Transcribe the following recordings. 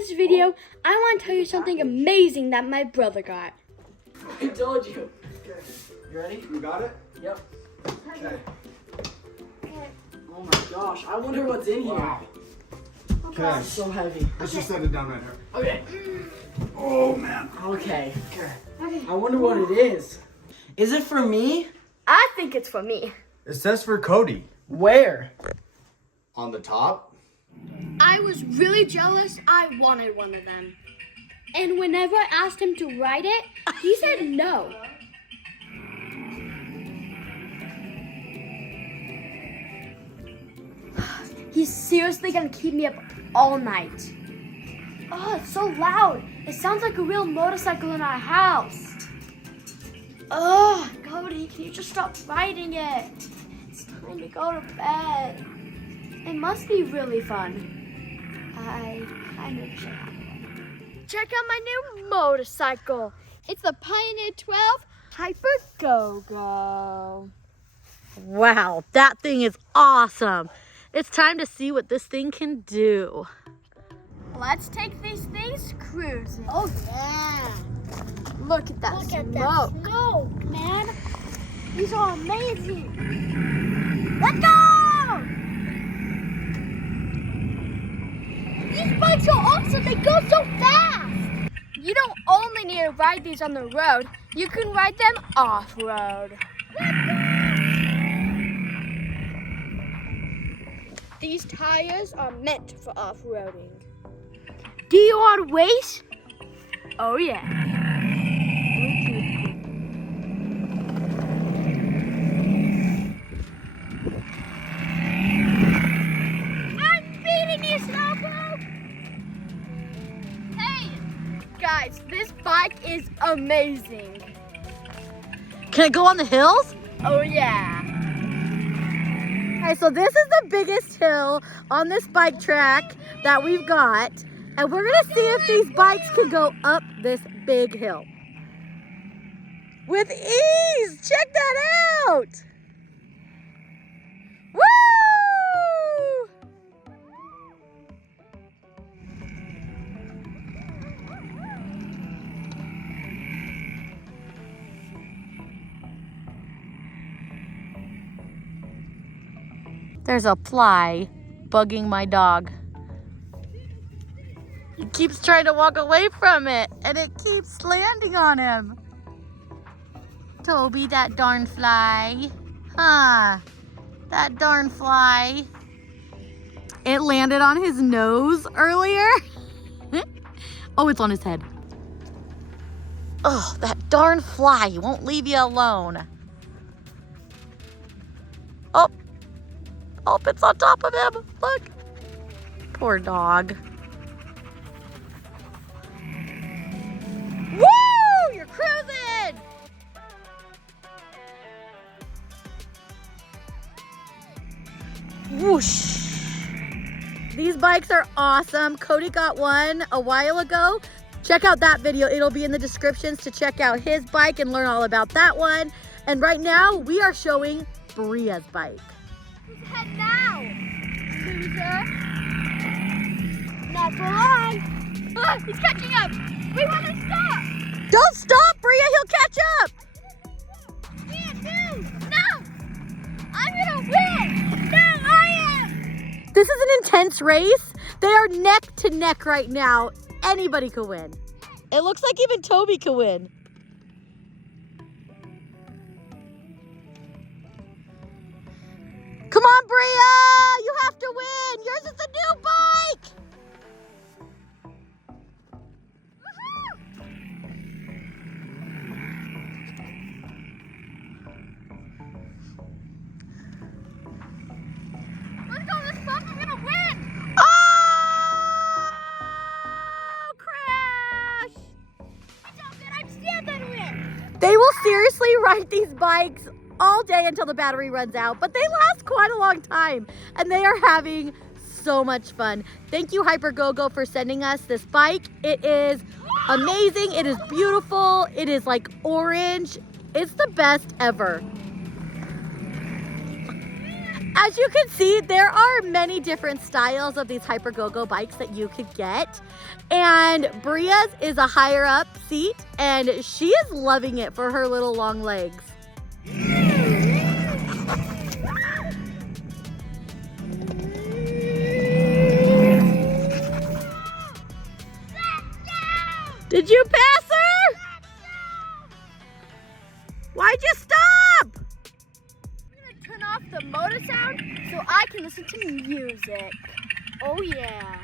this video, I want to tell you something amazing that my brother got. I told you. Okay. You ready? You got it? Yep. Okay. Oh my gosh, I wonder what's in here. Wow. Okay. It's so heavy. Let's just set it down right here. Okay. Oh, man. Okay. Okay. I wonder what it is. Is it for me? I think it's for me. It says for Cody. Where? On the top? I was really jealous. I wanted one of them. And whenever I asked him to write it, he said no. He's seriously gonna keep me up all night. Oh, it's so loud. It sounds like a real motorcycle in our house. Oh, Cody, can you just stop writing it? It's time to go to bed. It must be really fun. I kind of should have one. Check out my new motorcycle. It's the Pioneer 12 Hyper GOGO. Wow, that thing is awesome. It's time to see what this thing can do. Let's take these things cruising. Oh yeah. Look at that smoke. Man. These are amazing. Let's go! These bikes are awesome. They go so fast. You don't only need to ride these on the road. You can ride them off-road. These tires are meant for off-roading. Do you want to race? Oh yeah. I'm beating you, Snowball! Hey! Guys, this bike is amazing. Can it go on the hills? Oh yeah. All right, so this is the biggest hill on this bike track that we've got. And we're gonna see if these bikes can go up this big hill. With ease, check that out. Woo! There's a fly bugging my dog. He keeps trying to walk away from it, and it keeps landing on him. Toby, that darn fly. Huh, that darn fly. It landed on his nose earlier. Oh, it's on his head. Oh, that darn fly won't leave you alone. Oh, it's on top of him. Look. Poor dog. Woo! You're cruising! Whoosh! These bikes are awesome. Cody got one a while ago. Check out that video. It'll be in the descriptions to check out his bike and learn all about that one. And right now, we are showing Bria's bike. Head now, loser. Not for long. Ah, he's catching up. We want to stop. Don't stop, Bria. He'll catch up. Can't do. No. I'm gonna win. No, I am. This is an intense race. They are neck to neck right now. Anybody could win. It looks like even Toby could win. Come on, Bria! You have to win! Yours is the new bike! Let's go this time. I'm gonna win. Oh! Crash! It's all good. I'm still gonna win. They will seriously ride these bikes all day until the battery runs out, but they last quite a long time, and they are having so much fun. Thank you, Hyper GOGO, for sending us this bike. It is amazing. It is beautiful. It is like orange. It's the best ever. as you can see, there are many different styles of these Hyper GOGO bikes that you could get. And Bria's is a higher up seat, and she is loving it for her little long legs. Did you pass her? Why'd you stop? I'm gonna turn off the motor sound so I can listen to music. Oh yeah.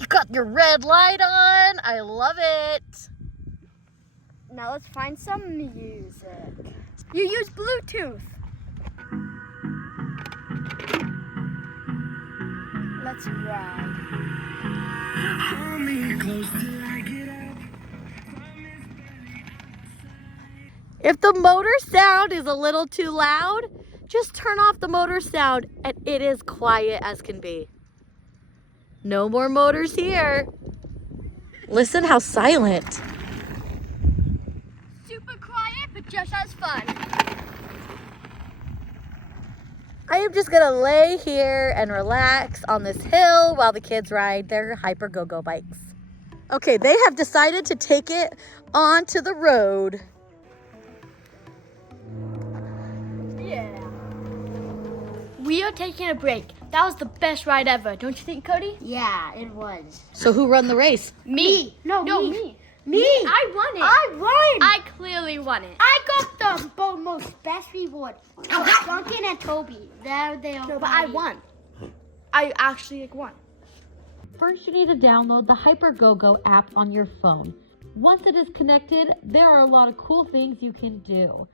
You got your red light on. I love it. Now let's find some music. You use Bluetooth. Let's ride. If the motor sound is a little too loud, just turn off the motor sound and it is quiet as can be. No more motors here. Listen how silent. Super quiet, but just as fun. I am just gonna lay here and relax on this hill while the kids ride their Hyper GOGO bikes. Okay, they have decided to take it onto the road. Yeah. We are taking a break. That was the best ride ever, don't you think, Cody? Yeah, it was. So who run the race? Me. No, me. Me. I won it. I won! I clearly won it. I got the most best reward. Duncan and Toby. They all No, but I won. I actually won. First, you need to download the Hyper GOGO app on your phone. Once it is connected, there are a lot of cool things you can do.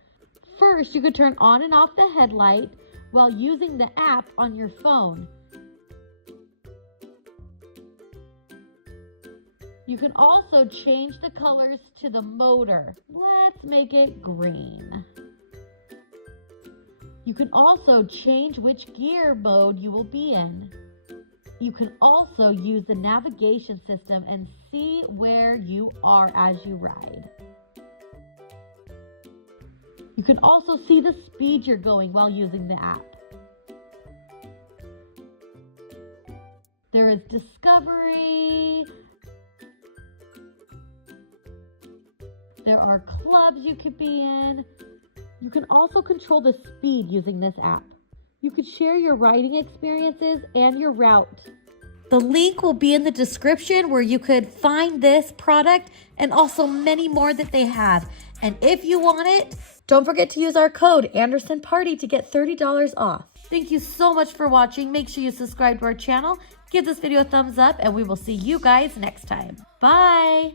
First, you could turn on and off the headlight while using the app on your phone. You can also change the colors to the motor. Let's make it green. You can also change which gear mode you will be in. You can also use the navigation system and see where you are as you ride. You can also see the speed you're going while using the app. There is discovery. There are clubs you could be in. You can also control the speed using this app. You could share your riding experiences and your route. The link will be in the description where you could find this product and also many more that they have. And if you want it, don't forget to use our code AndersonParty to get $30 off. Thank you so much for watching. Make sure you subscribe to our channel, give this video a thumbs up, and we will see you guys next time. Bye.